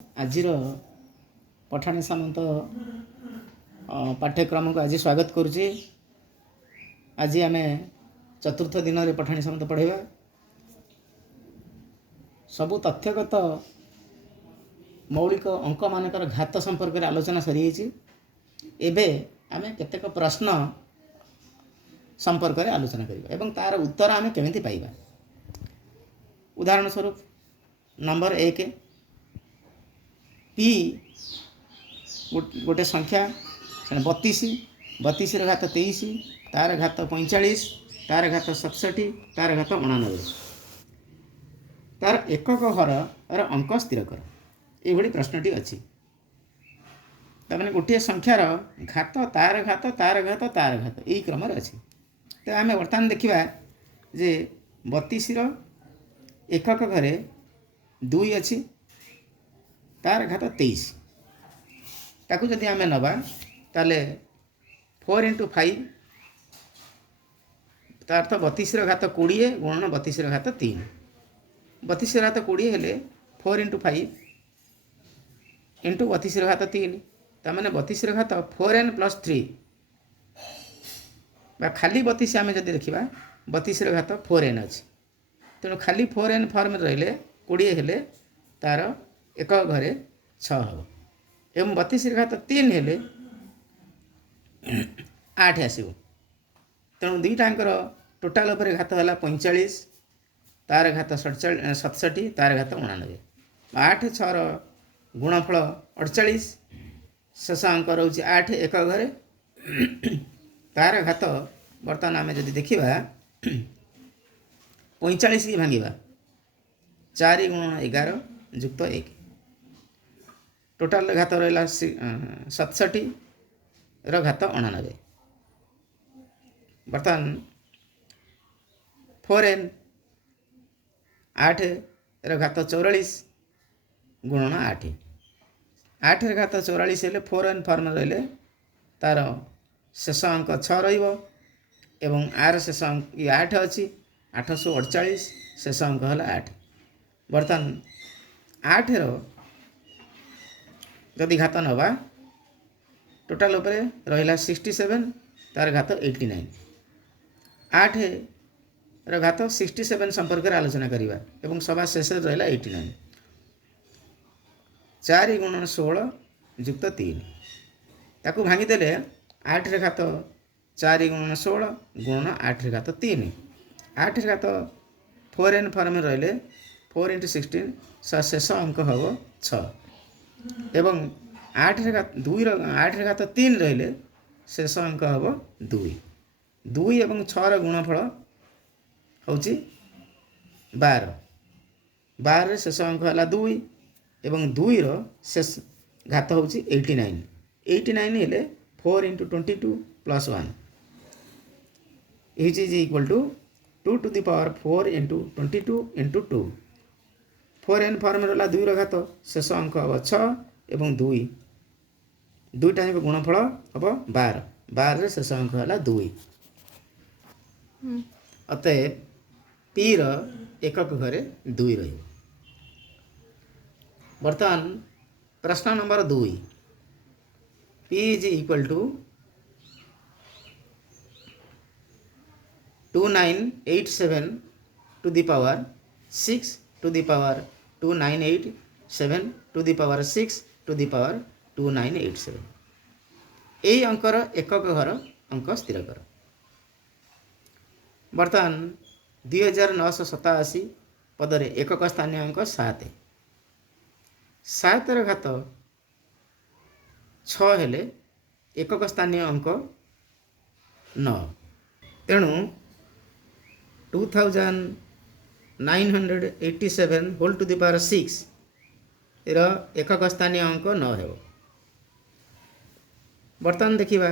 आजिर पठाणी सामंत पाठ्यक्रम को आज स्वागत करुचे। आज आम चतुर्थ दिन में पठाणी सामंत पढ़ेगा। सबु तथ्यगत मौलिक अंक मानकर घात संपर्क में आलोचना सरी एबे आमे केतेक प्रश्न संपर्क में आलोचना करिबा एवं तार उत्तर आमे केमिति पाइबा। उदाहरण स्वरूप नंबर 1 पी गोटे संख्या 32 घात 23 तार घात 45 तार घात 67 तार घात 89 तार एकक घर अंक स्थिर कर। ये प्रश्नटी अच्छी तमें गोटे संख्यार घात तार घात तार घात तार घात यही क्रम अच्छी। तो आम बर्तमान देखा जे 32 एकक घरे 2 अच्छी तार घात 23 ताकू जदि आम नवा ताले 4 × 5 तार तो 32 घात 20 गुणन 32 घात 3 32 घात 20 हेले 4 × 5 इंटू 32 घात 3 तमें 32 घात 4n + 3 बा खाली 32 आम जब देखा 32 घात 4n अच्छी तेणु खाली 4n फॉर्म रहिले 20 हेले तार एक घरे 6 हम एवं 32 घात 3 हेले 8 आसो। तेणु दुईटाकर टोटाल उपर घात है 45 तार घात 67 तार घात 89 8 6 गुणफल 48 शेष अंक रोचे 8 एक घरे तार घात बर्तमान आम जब देखा 45 की भांगा 4 × 11 युक्त 1 टोटाल घात रहा 67 घात 89 बर्तमान 4n 8 घात 44 गुणन 8 8 घात 44 हेले 4n फॉर्म रहिले तार शेष अंक 6 रहिबो एवं आर शेष अंक 8 अच्छी 848 शेष अंक है 8। बर्तमान 8 जदि घात नवा टोटाल उपरे रहिला 67 तार घात 89 8 घात 67 संपर्क में आलोचना करिबा एवं सभा शेष रहिला 89 4 × 16 युक्त 3 ताकू भांगीदेले 8 घात 4 × 16 गुणन 8 घात 3 8 घात 4n फॉर्म रहिले 4 × 16 शेष अंक हम 6 एवं 8 घात 8 3 रहिले शेष अंक हम 2 2 एवं 6 गुणफल हूँ 12 12 शेष अंक है 2 एवं 2 शेष घात हूँ 89 89 हेले 4 × 22 + 1 is equal to 2 to the power 4 × 22 × 2 4n form रहा 2 घात शेष अंक हम 6 एवं 2 दुईटा गुणफल हम 12 12 शेष अंक है 2 अतएव पी एकक घरे 2 रही। बर्तमान प्रश्न number 2 P is equal to 2987 to the power 6 to the power 2987 to the power 6 to the power 2987 यही अंकर एकक घर अंक स्थिर कर। बर्तमान 2987 पदरे एकक स्थानीय अंक 7 7 घात 6 हेले एकक स्थानीय अंक 9 तेणु 2987 होल टू द पावर 6 एकक स्थानीय अंक 9 है। बर्तमान देखा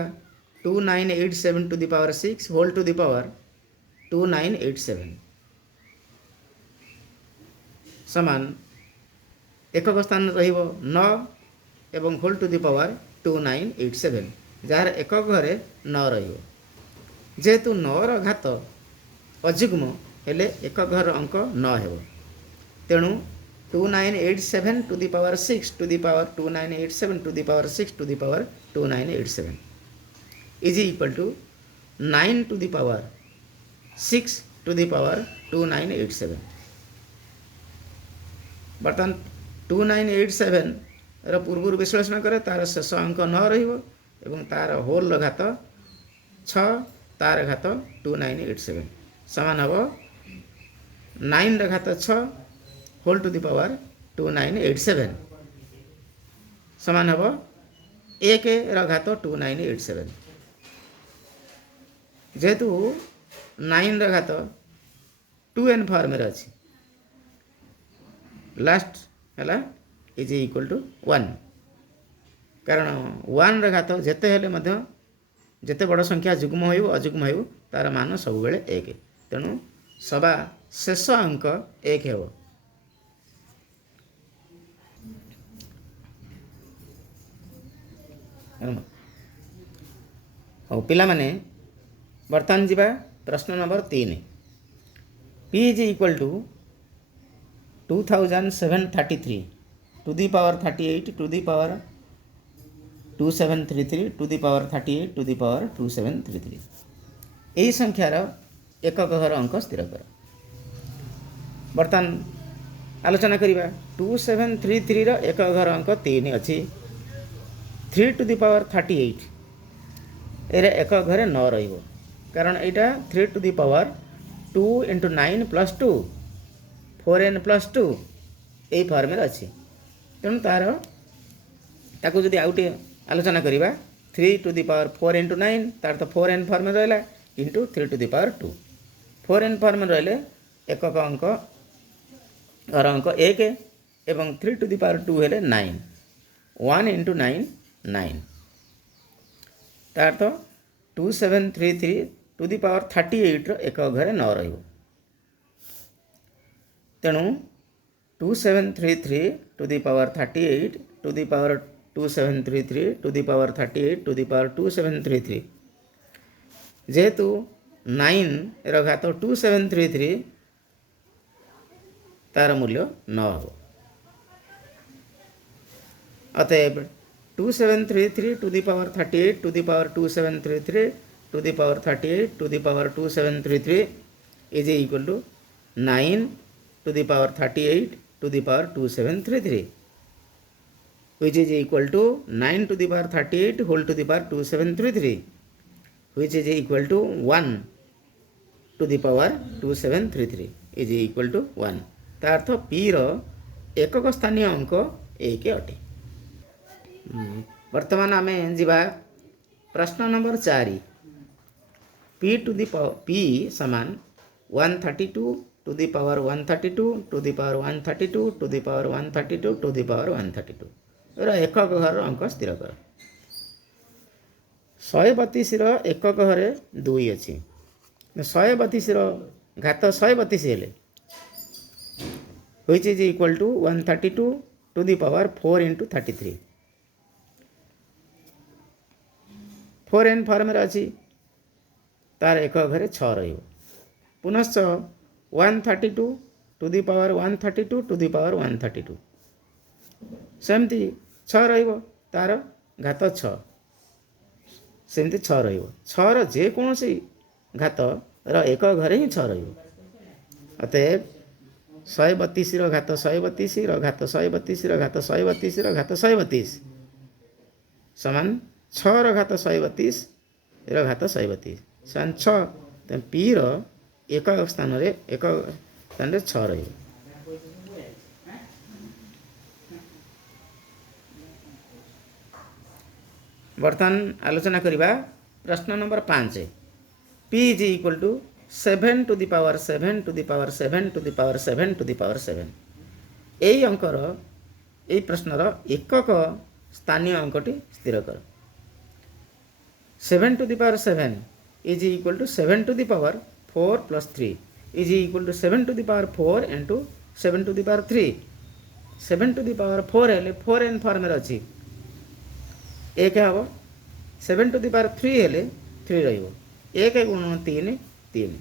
2987 to the power 6 whole to the power 2987 समान एकक स्थान रहिबो 9 एवं होल टू द पावर 2987 जार एकक घरे 9 रहिबो जेहेतु 9 घात अजुग्म हेले एक घर अंक 9 हेबो तेणु 2987 to the power 6 to the power 2987 to the power 6 to the power 2987 is equal to 9 to the power 6 to the power 2987. बर्तमान 2987 ର ପୂର୍ବରୁ ବିଶ୍ଳେଷଣ କରେ ତାର ଶେଷ ଅଙ୍କ 9 ରହିବ ଏବଂ ତାର ହୋଲ୍ ର ଘାତ 6 ତାର ଘାତ 2987 ସମାନ ହେବ 9 ର ଘାତ 6 होल टू दी पावर 2987 समान हम 1 घात 2987 जेहेतु 9 घात 2n फॉर्म रे अछि लास्ट हला इज इक्वल टू 1 कारण 1 घात जेते हेले मध्य जेते बड़ संख्या जुग्म होइबो अजुग्म होइबो तार मान सब बेले 1 तेणु सभा शेष अंक 1 हेबो हाँ पिला माने बर्तमान जीवा प्रश्न number 3 P is equal to 2733 to the power 38 to the power 2733 to the power 38 to the power 2733 यही संख्यार एकक घर अंक स्थिर कर बर्तमान आलोचना करिबा 2733 रो एकक घर अंक 3 अछि 3 टू दी पावर 38 एरे एक घरे 9 रहिबो कारण एटा 3 to the power 2 into 9 plus 2 4n plus 2 ए फॉर्म रे अछि तेणु तार ताको जदि आउटे आलोचना करिबा 3 टू दी पावर 4 into 9 तार तो 4n फॉर्म रहला into 3 to the power 2 4n form रहले एकक अंक और अंक 1 एवं 3 टू दी पावर 2 हेले 9 1 into 9 9 तार तो 2733 टू दी पावर 38 रो एक घरे 9 रहिबो तेणु 2733 to the power 38 to the power 2733 to the power 38 to the power 2733 जेहेतु 9 रो घात 2733 तार मूल्य 9 हो अतएव 2733 to the power 38 to the power 2733 to the power 38 to the power 2733 is equal to 9 to the power 38 to the power 2733 which is equal to 9 to the power 38 whole to the power 2733 which is equal to 1 to the power 2733 is equal to 1 तार अर्थ p रो एकक स्थानीय अंक 1 अटे वर्तमान आम जीवा प्रश्न number 4 p to the power p समान 132 to the power 132 to the power 132 to the power 132 to the power 132 रो एकक घर अंक स्थिर कर 132 रो एकक घरे 2 अछि 132 रो घात 132 हेले which is equal to 132 to the power 4 into 33 4n form रे अछि तार एक घरे 6 रहिबो पुनश्च 132 to the power 132 to the power 132 सेमती 6 रहिबो तार घात 6 सेमती 6 रहिबो 6 रो जे कोनोसी घात रो एक घरे ही 6 रहिबो अतएव 132 रो घात 132 रो घात 132 रो घात 132 रो घात 132 समान 6 रो घात 132 रो घात 132 समान 6 त p रो एक स्थान रे 6 रहिबो वर्तमान आलोचना करिबा प्रश्न number 5 p is equal to 7 to the power 7 to the power 7 to the power 7 to the power 7 एई अंकर एई प्रश्नर एकक स्थानीय अंकटी स्थिर कर 7 to the power 7 is equal to 7 to the power 4 plus 3 is equal to 7 to the power 4 into 7 to the power 3 7 to the power 4 हेले 4n फॉर्म रे अछि 1 हबो 7 टू दी पावर 3 हेले 3 रहिबो 1 गुणन 3 3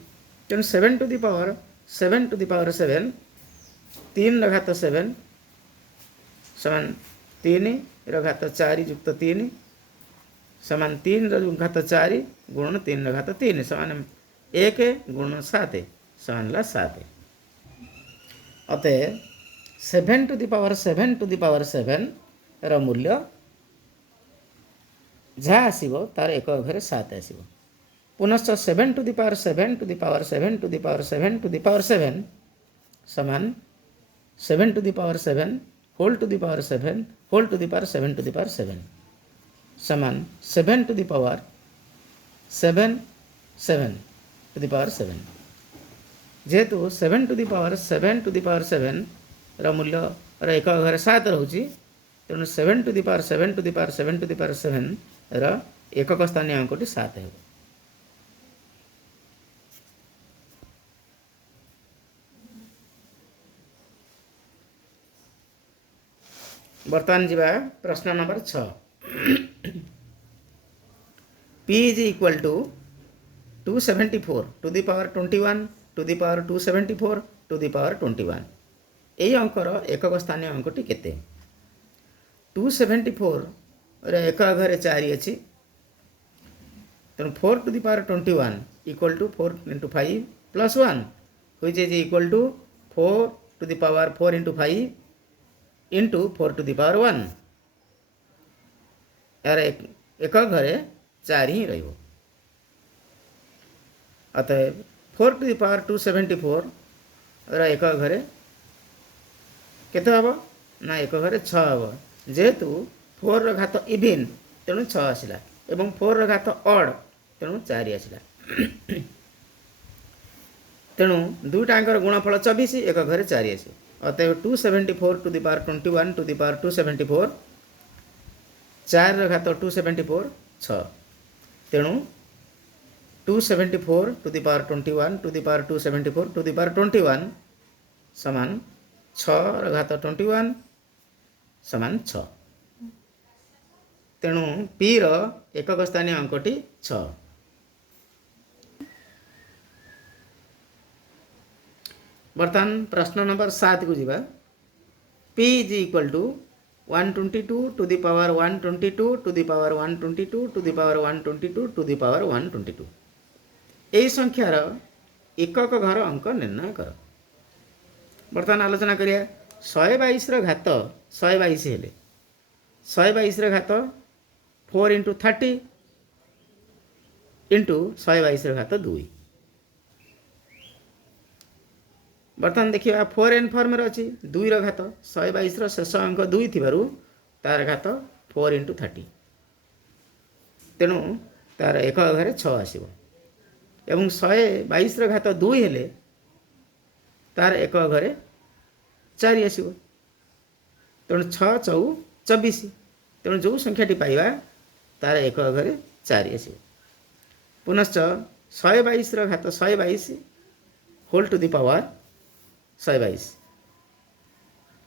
तेणु 7 to the power 7 to the power 7 3 रो घात 7 समान 3 घात 4 युक्त 3 समान 3 घात 4 गुणन 3 घात 3 समान 1 गुणन 7 समान 7। अतः 7 to the power 7 to the power 7 रो मूल्य जहाँ आसो तार एक घरे 7 आसो। पुनश्च 7 to the power 7 to the power 7 to the power 7 to the power 7 समान 7 to the power 7 whole to the power 7 whole to the power 7 to the power 7 समान 7 to the power 7 7 to the power 7। जेहेतु 7 to the power 7 to the power 7 रो मूल्य एक घरे 7 रोचे तेणु 7 to the power 7 to the power 7 to the power 7 रो एकक स्थानीय अंकटी 7 है। बर्तमान जीवा प्रश्न number 6। P is equal to 274 to the power 21 to the power 274 to the power 21 यही अंकर एकक स्थानीय अंकटी केते 274 रे एक घरे 4 अच्छी तेणु 4 to the power 21 equal to 4 into 5 plus 1 which is equal to 4 to the power 4 into 5 into 4 to the power 1 यार एक घरे 4 ही रहिबो। अतः 4 to the power 274 रा एक घरे केते हबो ना एक घरे 6 हबो जेहेतु 4 रो घात इवन तेणु 6 आसिला एवं 4 रो घात ऑड तेणु 4 आसिला तेणु दुईटांकर गुणफल 24 एक घरे 4 आसे। अतः 274 to the power 21 to the power 274 4 रो घात 274 6 तेणु 274 to the power 21 to the power 274 to the power 21 समान 6 रो घात 21 समान 6 तेणु P रो एकक स्थानीय अंकटी 6। बर्तमान प्रश्न नंबर 7 को जीवा। P is equal to 122 to the power 122 to the power 122 to the power 122 to the power 122 यही संख्यार एकक घर अंक निर्णय कर। बर्तमान आलोचना करिया 122 रो घात 122 हेले 122 रो घात 4 into 30 into 122 रो घात 2। बर्तमान देखिए 4n फॉर्म अच्छी 2 रो घात 122 रो शेष अंक 2 थिबारु तार घात 4 into 30 तेणु तार एक घरे 6 आसीबो एवं 122 रो घात 2 हेले तार एक घरे 4 आसीबो तेणु 6 4 24 तेणु जो संख्याटी पाइबा तार एक घरे 4 आसीबो। पुनश्च 122 रो घात 122 whole to the power 122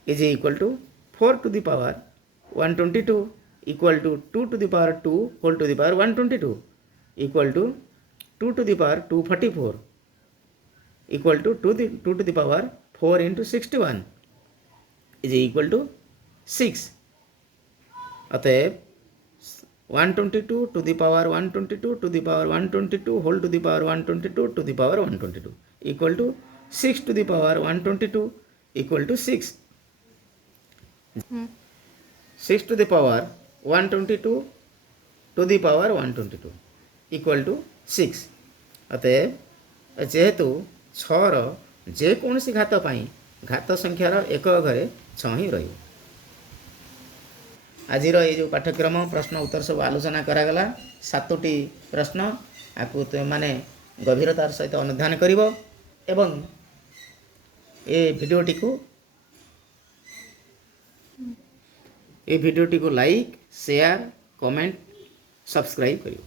is equal to 4 to the power 122 equal to 2 to the power 2 whole to the power 122 equal to 2 to the power 244 equal to 2 to the power 4 into 61 is equal to 6। अतः 122 to the power 122 to the power 122 whole to the power 122 to the power 122 equal to 6 to the power 122 equal to 6 6 to the power 122 to the power 122 equal to 6। अतः जेहेतु 6 रो जेकोसी घात पाई घात संख्यार एक घरे 6 ही रही। आज ये पाठ्यक्रम प्रश्न उत्तर सब आलोचना करागला 7टी प्रश्न आपको तो माने गभीरतार सहित अनुधान करिवो एवं ये भिडियोटी को लाइक शेयर कमेंट सब्सक्राइब करिवो।